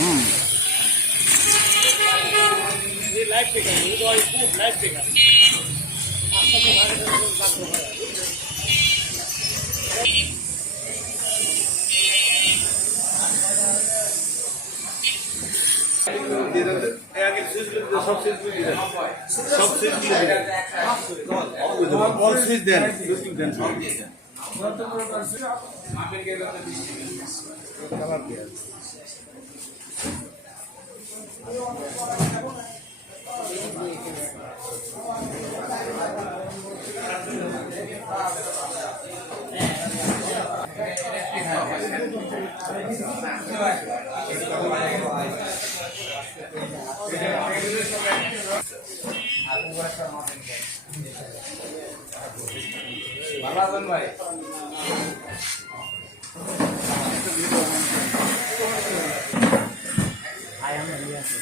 হুম সব সুইচ দিয়ে দেন সব সুইচ দিয়ে দেন বল সুইচ দেন সুইচ দেন সব দিয়ে দেন আপনার তো পুরো পারছে আপনি কে করতে দিচ্ছেন কালার দিয়ে ভাই? আছে।